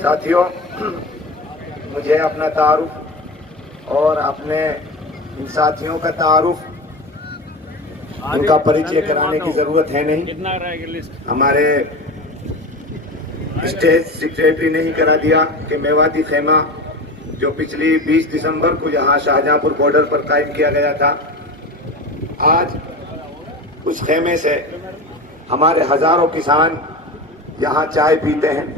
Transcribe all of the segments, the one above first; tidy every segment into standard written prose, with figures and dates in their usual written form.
साथियों, मुझे अपना तारुफ और अपने इन साथियों का तारुफ उनका परिचय कराने की जरूरत है नहीं। हमारे स्टेट सेक्रेटरी ने ही करा दिया कि मेवाती खेमा जो पिछली 20 दिसंबर को यहाँ शाहजहांपुर बॉर्डर पर कायम किया गया था, आज उस खेमे से हमारे हजारों किसान यहाँ चाय पीते हैं।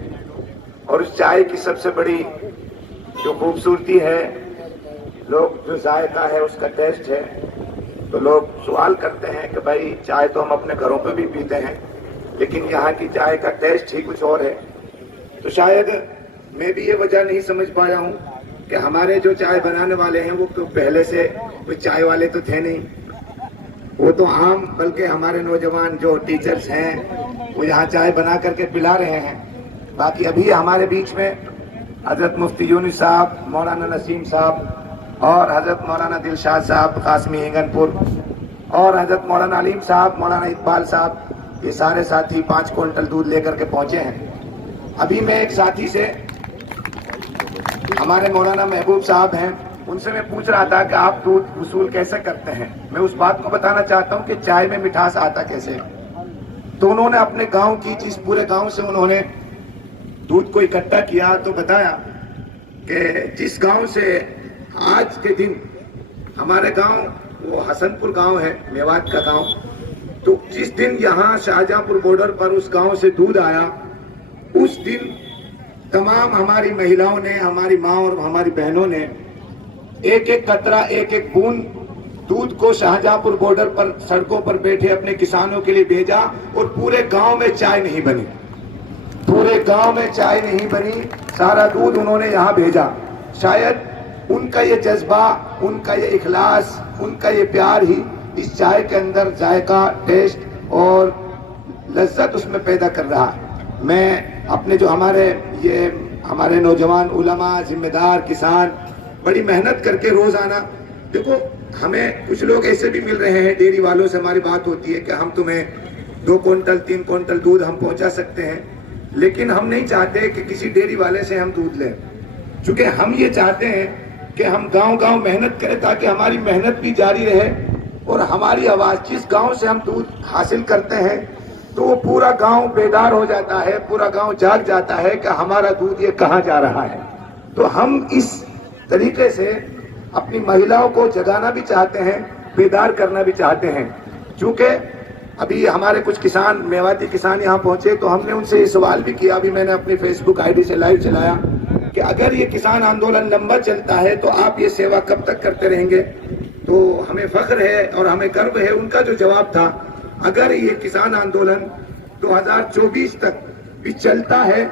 और उस चाय की सबसे बड़ी जो खूबसूरती है, लोग जो जायका है उसका टेस्ट है। तो लोग सवाल करते हैं कि भाई चाय तो हम अपने घरों पे भी पीते हैं, लेकिन यहाँ की चाय का टेस्ट ही कुछ और है। तो शायद मैं भी ये वजह नहीं समझ पाया हूँ कि हमारे जो चाय बनाने वाले हैं वो तो पहले से कोई चाय वाले तो थे नहीं, वो तो आम, बल्कि हमारे नौजवान जो टीचर्स हैं वो यहाँ चाय बना करके पिला रहे हैं। बाकी अभी हमारे बीच में हजरत मुफ्ती यूनुस साहब, मौलाना नसीम साहब और हजरत मौलाना दिलशाद साहब कासमी हिंगनपुर और हजरत मौलाना अलीम साहब, मौलाना इकबाल साहब, ये सारे साथी 5 क्विंटल दूध लेकर के पहुंचे हैं। अभी मैं एक साथी से, हमारे मौलाना महबूब साहब हैं, उनसे मैं पूछ रहा था कि आप दूध वसूल कैसे करते हैं। मैं उस बात को बताना चाहता हूं कि चाय में मिठास आता कैसे। तो उन्होंने अपने गांव की चीज, पूरे गांव से उन्होंने दूध को इकट्ठा किया तो बताया कि जिस गांव से आज के दिन हमारे गांव, वो हसनपुर गांव है, मेवात का गांव, तो जिस दिन यहाँ शाहजहांपुर बॉर्डर पर उस गांव से दूध आया, उस दिन तमाम हमारी महिलाओं ने, हमारी माँ और हमारी बहनों ने एक एक कतरा, एक एक बूंद दूध को शाहजहांपुर बॉर्डर पर सड़कों पर बैठे अपने किसानों के लिए भेजा। और पूरे गांव में चाय नहीं बनी, पूरे गांव में चाय नहीं बनी, सारा दूध उन्होंने यहाँ भेजा। शायद उनका ये जज्बा, उनका ये इखलास, उनका ये प्यार ही इस चाय के अंदर जायका, टेस्ट और लज्जत उसमें पैदा कर रहा है। मैं अपने जो हमारे नौजवान उलमा, जिम्मेदार किसान बड़ी मेहनत करके रोजाना, देखो हमें कुछ लोग ऐसे भी मिल रहे हैं, डेयरी वालों से हमारी बात होती है कि हम तुम्हें 2 क्विंटल 3 क्विंटल दूध हम पहुंचा सकते हैं, लेकिन हम नहीं चाहते कि किसी डेयरी वाले से हम दूध लें, क्योंकि हम ये चाहते हैं कि हम गांव-गांव मेहनत करें ताकि हमारी मेहनत भी जारी रहे और हमारी आवाज, जिस गांव से हम दूध हासिल करते हैं तो वो पूरा गांव बेदार हो जाता है, पूरा गांव जाग जाता है कि हमारा दूध ये कहाँ जा रहा है। तो हम इस तरीके से अपनी महिलाओं को जगाना भी चाहते हैं, बेदार करना भी चाहते हैं। क्योंकि अभी हमारे कुछ किसान, मेवाती किसान यहाँ पहुंचे तो हमने उनसे ये सवाल भी किया, अभी मैंने अपनी फेसबुक आईडी से लाइव चलाया कि अगर ये किसान आंदोलन लंबा चलता है तो आप ये सेवा कब तक करते रहेंगे। तो हमें फख्र है और हमें गर्व है। उनका जो जवाब था, अगर ये किसान आंदोलन 2024 तक भी चलता है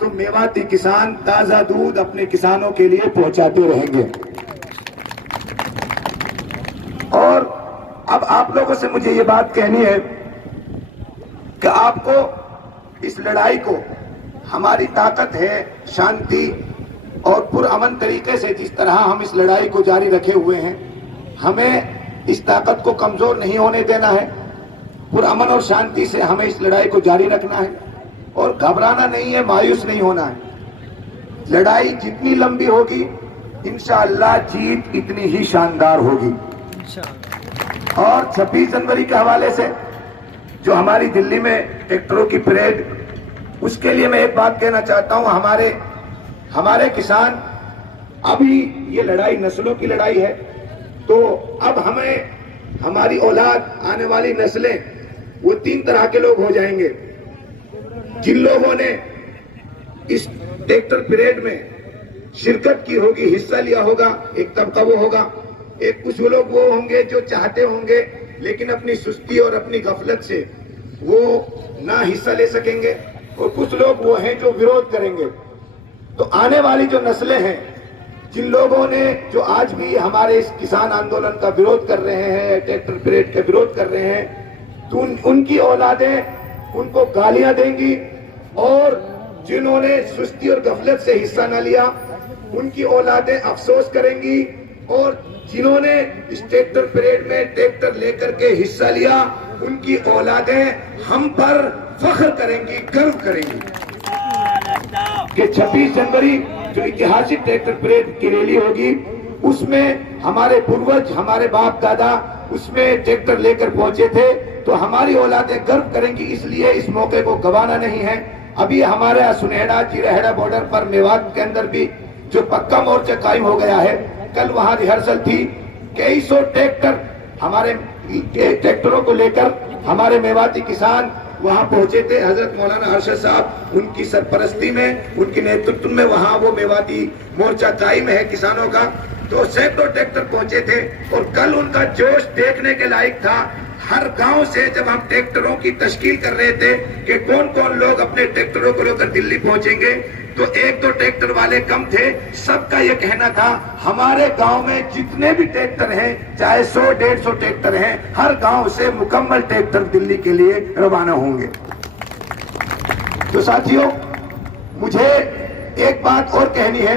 तो मेवाती किसान ताजा दूध अपने किसानों के लिए पहुंचाते रहेंगे। और अब आप लोगों से मुझे ये बात कहनी है कि आपको इस लड़ाई को, हमारी ताकत है शांति और पुरअमन तरीके से, जिस तरह हम इस लड़ाई को जारी रखे हुए हैं, हमें इस ताकत को कमजोर नहीं होने देना है। पुरअमन और शांति से हमें इस लड़ाई को जारी रखना है और घबराना नहीं है, मायूस नहीं होना है। लड़ाई जितनी लंबी होगी इंशाअल्लाह जीत इतनी ही शानदार होगी। और 26 जनवरी के हवाले से जो हमारी दिल्ली में ट्रैक्टरों की परेड, उसके लिए मैं एक बात कहना चाहता हूं, हमारे किसान, अभी ये लड़ाई नस्लों की लड़ाई है, तो अब हमें, हमारी औलाद, आने वाली नस्लें, वो 3 तरह के लोग हो जाएंगे। जिन लोगों ने इस ट्रैक्टर परेड में शिरकत की होगी, हिस्सा लिया होगा, एक तबका वो होगा। एक कुछ लोग वो होंगे जो चाहते होंगे लेकिन अपनी सुस्ती और अपनी गफलत से वो ना हिस्सा ले सकेंगे, और कुछ लोग वो हैं जो विरोध करेंगे। तो आने वाली जो नस्लें हैं, जिन लोगों ने, जो आज भी हमारे इस किसान आंदोलन का विरोध कर रहे हैं, ट्रैक्टर परेड का विरोध कर रहे हैं, तो उनकी औलादें उनको गालियां देंगी, और जिन्होंने सुस्ती और गफलत से हिस्सा न लिया उनकी औलादें अफसोस करेंगी, और जिन्होंने इस ट्रैक्टर परेड में ट्रैक्टर लेकर के हिस्सा लिया उनकी औलादें हम पर फख्र करेंगी, गर्व करेंगी। कि 26 जनवरी जो ऐतिहासिक ट्रैक्टर परेड की रैली होगी, उसमें हमारे पूर्वज, हमारे बाप दादा उसमें ट्रैक्टर लेकर पहुंचे थे, तो हमारी औलादें गर्व करेंगी। इसलिए इस मौके को गंवाना नहीं है। अभी हमारे सुनहरा चिरहरा बॉर्डर पर मेवात के अंदर भी जो पक्का मोर्चा कायम हो गया है, कल वहां रिहर्सल थी। कई सौ ट्रैक्टर हमारे ट्रैक्टरों को लेकर हमारे मेवाती किसान वहां पहुंचे थे। हजरत मौलाना अरशद साहब उनकी सरपरस्ती में, उनके नेतृत्व में वहां वो मेवाती मोर्चा कायम है किसानों का। तो सैकड़ों ट्रैक्टर पहुंचे थे और कल उनका जोश देखने के लायक था। हर गांव से जब हम ट्रैक्टरों की तश्कील कर रहे थे कि कौन कौन लोग अपने ट्रैक्टरों को लेकर दिल्ली पहुंचेंगे, तो एक दो ट्रैक्टर वाले कम थे। सबका ये कहना था हमारे गांव में जितने भी ट्रैक्टर हैं, चाहे 100-150 ट्रैक्टर हैं, हर गांव से मुकम्मल ट्रैक्टर दिल्ली के लिए रवाना होंगे। तो साथियों, मुझे एक बात और कहनी है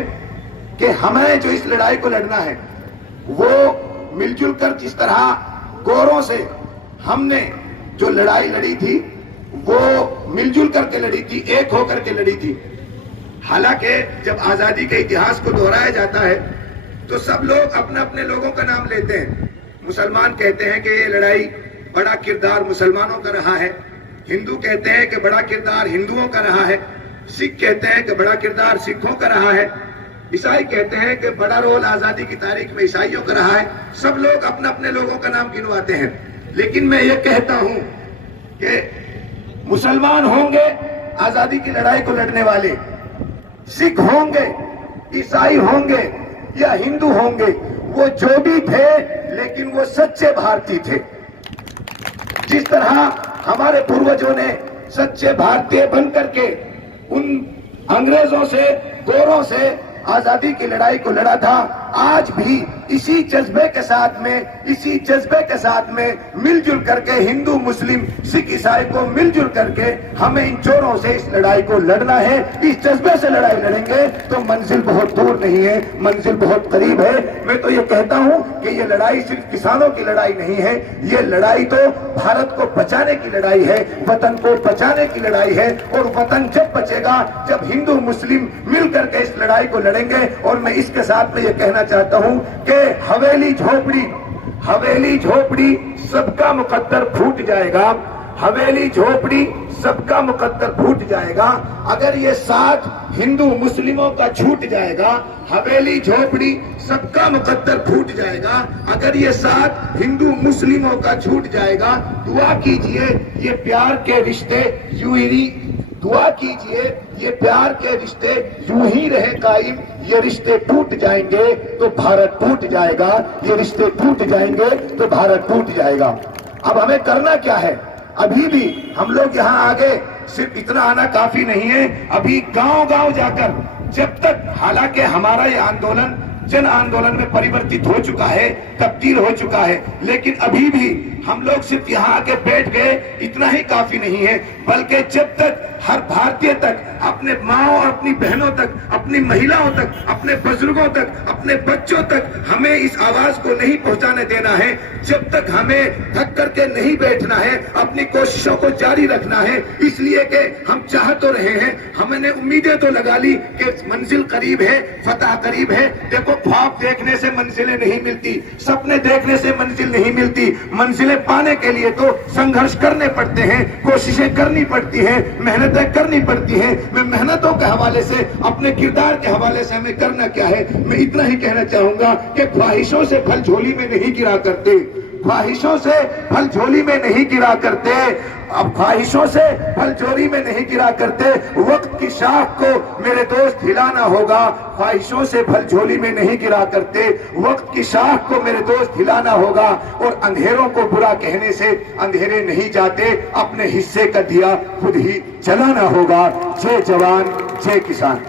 कि हमें जो इस लड़ाई को लड़ना है वो मिलजुल कर, जिस तरह गोरों से हमने जो लड़ाई लड़ी थी वो मिलजुल करके लड़ी थी, एक होकर के लड़ी थी। हालांकि जब आजादी के इतिहास को दोहराया जाता है तो सब लोग अपने अपने लोगों का नाम लेते हैं। मुसलमान कहते हैं कि ये लड़ाई बड़ा किरदार मुसलमानों का रहा है, हिंदू कहते हैं कि बड़ा किरदार हिंदुओं का रहा है, सिख कहते हैं कि बड़ा किरदार सिखों का रहा है, ईसाई कहते हैं कि बड़ा रोल आजादी की तारीख में ईसाइयों का रहा है। सब लोग अपने अपने लोगों का नाम गिनवाते हैं। लेकिन मैं ये कहता हूं कि मुसलमान होंगे आजादी की लड़ाई को लड़ने वाले, सिख होंगे, ईसाई होंगे या हिंदू होंगे, वो जो भी थे लेकिन वो सच्चे भारतीय थे। जिस तरह हमारे पूर्वजों ने सच्चे भारतीय बनकर के उन अंग्रेजों से, गोरों से आजादी की लड़ाई को लड़ा था, आज भी इसी जज्बे के साथ में, इसी जज्बे के साथ में मिलजुल करके हिंदू, मुस्लिम, सिख, ईसाई को मिलजुल करके हमें इन चोरों से इस लड़ाई को लड़ना है। इस जज्बे से लड़ाई लड़ेंगे तो मंजिल बहुत दूर नहीं है, मंजिल बहुत करीब है। मैं तो ये कहता हूं कि ये लड़ाई सिर्फ किसानों की लड़ाई नहीं है, ये लड़ाई तो भारत को बचाने की लड़ाई है, वतन को बचाने की लड़ाई है। और वतन जब बचेगा जब हिंदू मुस्लिम मिल करके इस लड़ाई को लड़ेंगे। और मैं इसके साथ में ये कहना चाहता हूं कि हवेली झोपड़ी सबका मुकद्दर फूट जाएगा, हवेली झोपड़ी सबका मुकद्दर फूट जाएगा। अगर ये साथ हिंदू मुस्लिमों का छूट जाएगा, हवेली झोपड़ी सबका मुकद्दर फूट जाएगा। अगर ये साथ हिंदू मुस्लिमों का छूट जाएगा, दुआ कीजिए ये प्यार के रिश्ते यूं ही, दुआ कीजिए ये प्यार के रिश्ते यूं ही रहे कायम। ये रिश्ते टूट जाएंगे तो भारत टूट जाएगा, ये रिश्ते टूट जाएंगे तो भारत टूट जाएगा। अब हमें करना क्या है? अभी भी हम लोग यहाँ आगे सिर्फ इतना आना काफी नहीं है, अभी गांव गांव जाकर, जब तक, हालांकि हमारा ये आंदोलन जन आंदोलन में परिवर्तित हो चुका है, तब्दील हो चुका है, लेकिन अभी भी हम लोग सिर्फ यहाँ आके बैठ गए इतना ही काफी नहीं है, बल्कि जब तक हर भारतीय तक, अपने माओ और अपनी बहनों तक, अपनी महिलाओं तक, अपने बुजुर्गों तक, अपने बच्चों तक हमें इस आवाज को नहीं पहुंचाने देना है, जब तक हमें थक करके नहीं बैठना है, अपनी कोशिशों को जारी रखना है। इसलिए कि हम चाह तो रहे हैं, हमने उम्मीदें तो लगा ली कि मंजिल करीब है, फतह करीब है। देखो, ख्वाब देखने से मंजिलें नहीं मिलती, सपने देखने से मंजिल नहीं मिलती। मंजिलें पाने के लिए तो संघर्ष करने पड़ते हैं, कोशिशें करनी पड़ती हैं, मेहनतें करनी पड़ती हैं। मैं मेहनतों के हवाले से, अपने किरदार के हवाले से हमें करना क्या है, मैं इतना ही कहना चाहूंगा कि ख्वाहिशों से फल झोली में नहीं गिरा करते, ख्वाहिशों से फल झोली में नहीं गिरा करते। अब ख्वाहिशों से फल झोली में नहीं गिरा करते, वक्त की शाख को मेरे दोस्त हिलाना होगा। ख्वाहिशों से फल झोली में नहीं गिरा करते, वक्त की शाख को मेरे दोस्त हिलाना होगा। और अंधेरों को बुरा कहने से अंधेरे नहीं जाते, अपने हिस्से का दिया खुद ही जलाना होगा। जय जवान, जय किसान।